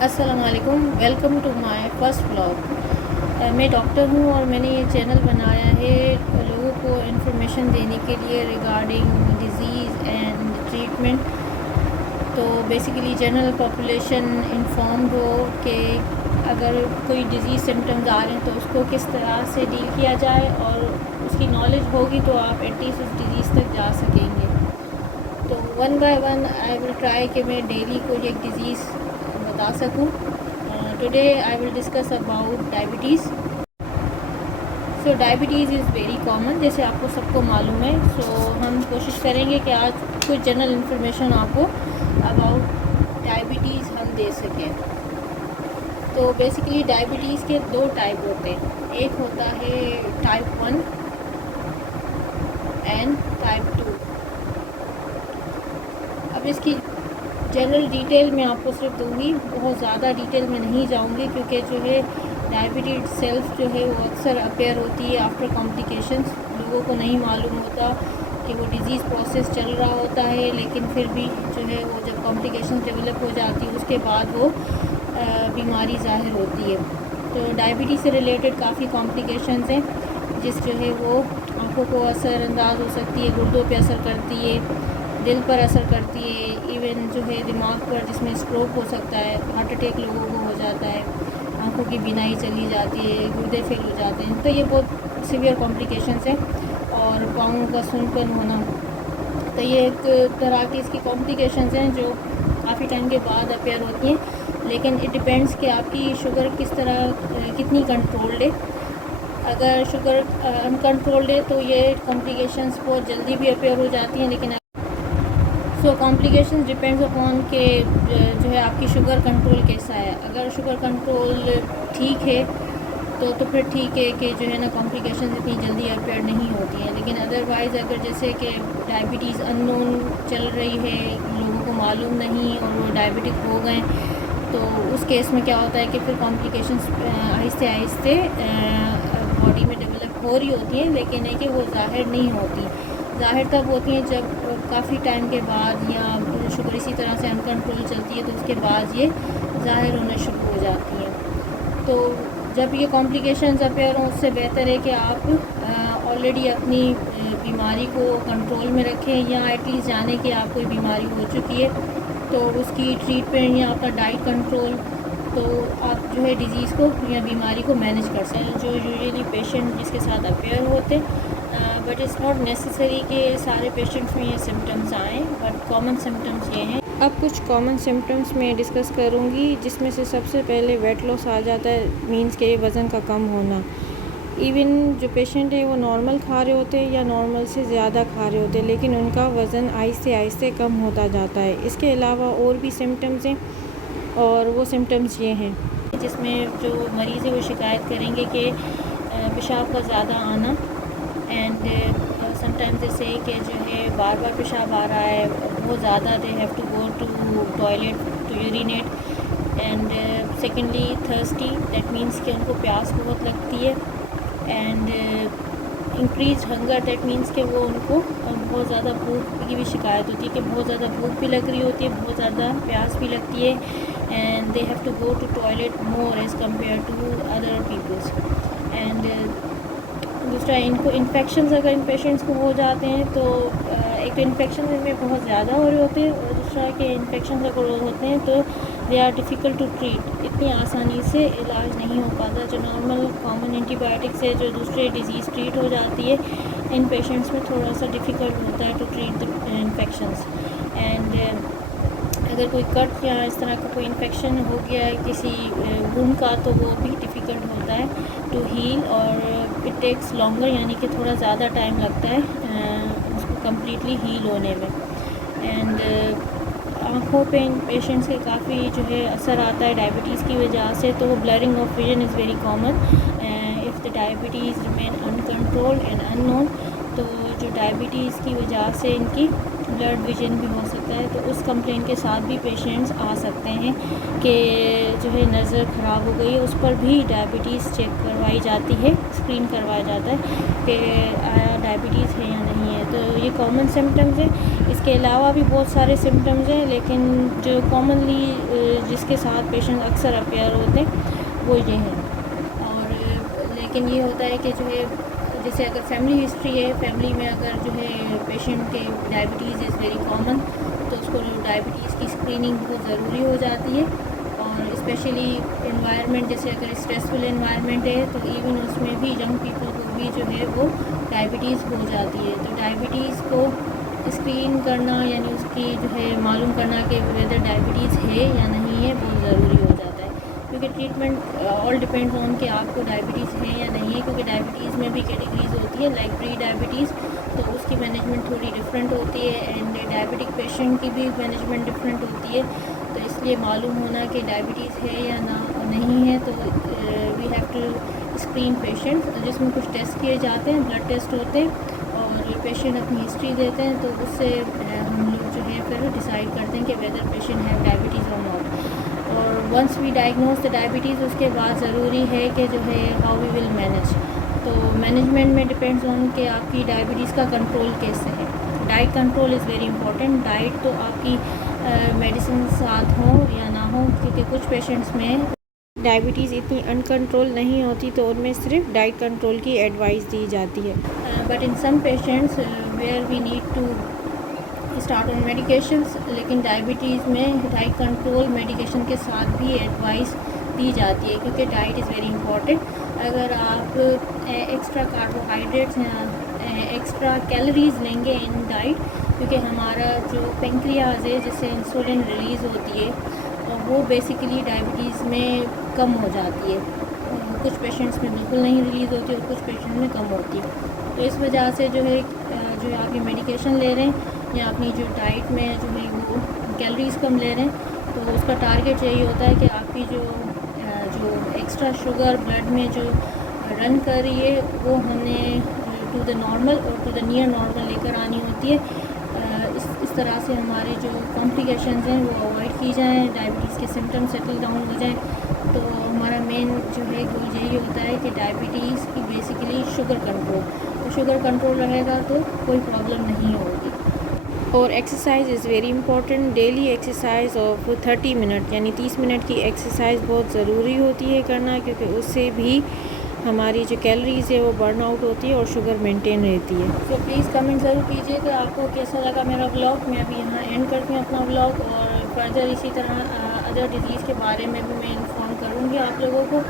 अस्सलाम वालेकुम, welcome to my first vlog. मैं डॉक्टर हूँ और मैंने ये चैनल बनाया है लोगों को इन्फॉर्मेशन देने के लिए रिगार्डिंग डिज़ीज़ एंड ट्रीटमेंट। तो बेसिकली जनरल पॉपुलेशन इन्फॉर्म्ड हो कि अगर कोई डिज़ीज़ सिम्टम्स आ रहे हैं तो उसको किस तरह से डील किया जाए, और उसकी नॉलेज होगी तो आप एटलीस्ट उस डिज़ीज़ तक जा सकेंगे। तो one by one I will try कि मैं डेली कोई एक डिज़ीज़ बता सकूं। Today I will discuss about diabetes. So diabetes is very common, जैसे आपको सबको मालूम है। सो हम कोशिश करेंगे कि आज कुछ जनरल इन्फॉर्मेशन आपको अबाउट डायबिटीज़ हम दे सकें। तो बेसिकली डायबिटीज़ के दो टाइप होते हैं, एक होता है टाइप 1 एंड टाइप 2। अब इसकी जनरल डिटेल मैं आपको सिर्फ दूंगी, बहुत ज़्यादा डिटेल में नहीं जाऊंगी, क्योंकि जो है डायबिटीज सेल्फ जो है वो अक्सर अपेयर होती है आफ्टर कॉम्प्लिकेशंस। लोगों को नहीं मालूम होता कि वो डिज़ीज़ प्रोसेस चल रहा होता है, लेकिन फिर भी जो है वो जब कॉम्प्लिकेशंस डेवलप हो जाती है उसके बाद वो बीमारी ज़ाहिर होती है। तो डायबिटीज़ से रिलेटेड काफ़ी कॉम्प्लिकेशंस हैं, जिस जो है वो आँखों को असरअंदाज हो सकती है, गुर्दों पे असर करती है, दिल पर असर करती है, इवन जो है दिमाग पर, जिसमें स्ट्रोक हो सकता है, हार्ट अटैक लोगों को हो जाता है, आंखों की बीनाई चली जाती है, गुर्दे फेल हो जाते हैं। तो ये बहुत सीवियर कॉम्प्लिकेशंस हैं। और पाँव का सुनपन होना, तो ये एक तरह की इसकी कॉम्प्लिकेशंस हैं जो काफ़ी टाइम के बाद अपेयर होती हैं। लेकिन इट डिपेंड्स कि आपकी शुगर किस तरह कितनी कंट्रोल्ड है। अगर शुगर अनकंट्रोल्ड है तो ये कॉम्प्लिकेशंस बहुत जल्दी भी अपेयर हो जाती हैं। लेकिन सो कॉम्प्लिकेशंस डिपेंड्स अपॉन के जो है आपकी शुगर कंट्रोल कैसा है। अगर शुगर कंट्रोल ठीक है तो फिर ठीक है कि जो है ना कॉम्प्लिकेशंस इतनी जल्दी अपेयर नहीं होती हैं। लेकिन अदरवाइज़ अगर जैसे कि डायबिटीज़ अननोन चल रही है, लोगों को मालूम नहीं और वो डायबिटिक हो गए, तो उस केस में क्या होता है कि फिर कॉम्प्लिकेशंस आहिस्ते आहिस्ते बॉडी में डेवलप हो रही होती हैं, लेकिन है कि वो ज़ाहिर नहीं होती। ज़ाहिर तब होती हैं जब काफ़ी टाइम के बाद, या शुगर इसी तरह से अनकंट्रोल चलती है तो उसके बाद ये ज़ाहिर होना शुरू हो जाती हैं। तो जब ये कॉम्प्लिकेशंस अपेयर हों, उससे बेहतर है कि आप ऑलरेडी अपनी बीमारी को कंट्रोल में रखें, या एटलीस्ट जाने कि आपको बीमारी हो चुकी है तो उसकी ट्रीटमेंट या आपका डाइट कंट्रोल, तो आप जो है डिज़ीज़ को या बीमारी को मैनेज कर सकते हैं। जो यूजुअली पेशेंट जिसके साथ अपेयर होते हैं, बट इट्स नॉट नेसेसरी कि सारे पेशेंट्स में ये सिम्टम्स आएँ, बट कॉमन सिम्टम्स ये हैं। अब कुछ कॉमन सिम्टम्स मैं डिस्कस करूँगी, जिसमें से सबसे पहले वेट लॉस आ जाता है, मीन्स के वज़न का कम होना। इवन जो पेशेंट है वो नॉर्मल खा रहे होते हैं या नॉर्मल से ज़्यादा खा रहे होते हैं, लेकिन उनका वज़न आहिस्ते आहिस्ते कम होता जाता है। इसके अलावा और भी सिम्टम्स हैं, और वो सिम्टम्स ये हैं जिसमें जो मरीज़ है वो शिकायत करेंगे कि पेशाब का ज़्यादा आना, एंड समटाइम्स जैसे कि जो है बार बार पेशाब आ रहा है बहुत ज़्यादा, they have to go to toilet to urinate. And secondly thirsty, that means कि उनको प्यास बहुत लगती है। And increase hunger, that means कि वो उनको बहुत ज़्यादा भूख की भी शिकायत होती है, कि बहुत ज़्यादा भूख भी लग रही होती है, बहुत ज़्यादा प्यास भी लगती है, and they have to go to toilet more as compare to other peoples. And दूसरा, इनको इन्फेक्शंस अगर इन पेशेंट्स को हो जाते हैं तो एक तो इन्फेक्शन इनमें बहुत ज़्यादा हो रहे होते हैं, और दूसरा कि इन्फेक्शन अगर होते हैं तो they are difficult to treat, इतनी आसानी से इलाज नहीं हो पाता। जो नॉर्मल कॉमन एंटीबायोटिक से जो दूसरे डिज़ीज़ ट्रीट हो जाती है, इन पेशेंट्स में थोड़ा सा डिफ़िकल्ट होता है to treat the infections. And अगर कोई कट या इस तरह का कोई इन्फेक्शन हो गया है किसी वुंड का, तो वो भी डिफ़िकल्ट होता है टू हील, और इट टेक्स लॉन्गर, यानी कि थोड़ा ज़्यादा टाइम लगता है उसको कम्प्लीटली हील होने में। एंड आँखों पे इन पेशेंट्स के काफ़ी जो है असर आता है डायबिटीज़ की वजह से, तो blurring of vision is very common if the diabetes remain uncontrolled and unknown. तो जो डायबिटीज़ की वजह से इनकी ब्लड विजन भी हो सकता है, तो उस कंप्लेंट के साथ भी पेशेंट्स आ सकते हैं कि जो है नज़र ख़राब हो गई है। उस पर भी डायबिटीज़ चेक करवाई जाती है, स्क्रीन करवाया जाता है कि आया डायबिटीज़ है या नहीं है। तो ये कॉमन सिम्टम्स हैं। इसके अलावा भी बहुत सारे सिम्टम्स हैं, लेकिन जो कॉमनली जिसके साथ पेशेंट अक्सर अपेयर होते हैं वो ये हैं। और लेकिन ये होता है कि जो है जैसे अगर फैमिली हिस्ट्री है, फैमिली में अगर जो है पेशेंट के डायबिटीज़ इज़ वेरी कॉमन, तो उसको डायबिटीज़ की स्क्रीनिंग बहुत ज़रूरी हो जाती है। और स्पेशली इन्वायरमेंट, जैसे अगर स्ट्रेसफुल इन्वायरमेंट है तो इवन उसमें भी यंग पीपल को भी जो है वो डायबिटीज़ हो जाती है। तो डायबिटीज़ को स्क्रीन करना यानी उसकी जो है मालूम करना कि वेदर डायबिटीज़ है या नहीं है बहुत ज़रूरी हो जाता है, क्योंकि ट्रीटमेंट ऑल डिपेंड्स ऑन कि आपको डायबिटीज़ है या नहीं है। क्योंकि डायबिटीज़ में भी कैटेगरीज होती है, लाइक प्री डायबिटीज़, तो उसकी मैनेजमेंट थोड़ी डिफरेंट होती है, एंड डायबिटिक पेशेंट की भी मैनेजमेंट डिफरेंट होती है। तो इसलिए मालूम होना कि डायबिटीज़ है या ना नहीं है, तो we have to screen patient, जिसमें कुछ टेस्ट किए जाते हैं, ब्लड टेस्ट होते हैं, और पेशेंट अपनी हिस्ट्री देते हैं, तो उससे हम लोग जो है फिर डिसाइड करते हैं कि वेदर पेशेंट है डायबिटीज़ और नॉट। और once we diagnose the diabetes, उसके बाद ज़रूरी है कि जो है हाउ वी विल मैनेज। तो मैनेजमेंट में डिपेंड्स ऑन कि आपकी डायबिटीज़ का कंट्रोल कैसे है। Diet control is very important. Diet तो आपकी मेडिसिन साथ हो या ना हो, क्योंकि कुछ पेशेंट्स में डायबिटीज़ इतनी अनकंट्रोल नहीं होती, तो उनमें सिर्फ डाइट कंट्रोल की एडवाइस दी जाती है। But in some patients where we need to start on medications, लेकिन डायबिटीज़ में डाइट कंट्रोल मेडिकेशन के साथ भी एडवाइस दी जाती है, क्योंकि डाइट इज़ वेरी इंपॉर्टेंट। अगर आप एक्स्ट्रा कार्बोहाइड्रेट्स या एक्स्ट्रा कैलोरीज़ लेंगे इन डाइट, क्योंकि हमारा जो पेंक्रियाज है जिससे इंसुलिन रिलीज़ होती है, वो बेसिकली डायबिटीज़ में कम हो जाती है। कुछ पेशेंट्स में बिल्कुल नहीं रिलीज़ होती और कुछ पेशेंट में कम होती है। तो इस वजह से जो है आप ये मेडिकेशन ले रहे हैं या अपनी जो डाइट में जो है वो कैलोरीज़ कम ले रहे हैं, तो उसका टारगेट यही होता है कि आपकी जो एक्स्ट्रा शुगर ब्लड में जो रन कर रही है वो हमें टू द नॉर्मल और टू द नियर नॉर्मल लेकर आनी होती है। इस तरह से हमारे जो कॉम्प्लिकेशंस हैं वो अवॉइड की जाएँ, डायबिटीज़ के सिम्टम्स सेटल डाउन हो जाएँ। तो हमारा मेन जो है गोल यही होता है कि डायबिटीज़ की बेसिकली शुगर कंट्रोल, तो शुगर कंट्रोल रहेगा तो कोई प्रॉब्लम नहीं होगी। और exercise is very important. Daily exercise of 30 minute यानी 30 मिनट की एक्सरसाइज बहुत ज़रूरी होती है करना, क्योंकि उससे भी हमारी जो कैलोरीज़ है वो बर्न आउट होती है और शुगर मेंटेन रहती है। तो प्लीज़ कमेंट ज़रूर कीजिए कि आपको कैसा लगा मेरा व्लॉग। मैं अभी यहाँ एंड करती हूँ अपना व्लॉग, और फर्दर इसी तरह अदर डिजीज़ के बारे में भी मैं इन्फॉर्म करूँगी आप लोगों को।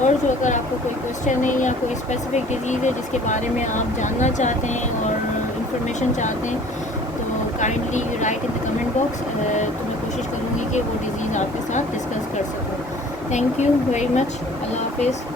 और जो अगर आपको कोई क्वेश्चन है या कोई स्पेसिफिक डिजीज़ है जिसके बारे में आप जानना चाहते हैं और इंफॉर्मेशन चाहते हैं, तो kindly right in the comment box. तो मैं कोशिश करूँगी कि वो डिज़ीज़ आपके साथ डिस्कस कर सकूँ। Thank you very much. अल्लाह हाफिज़।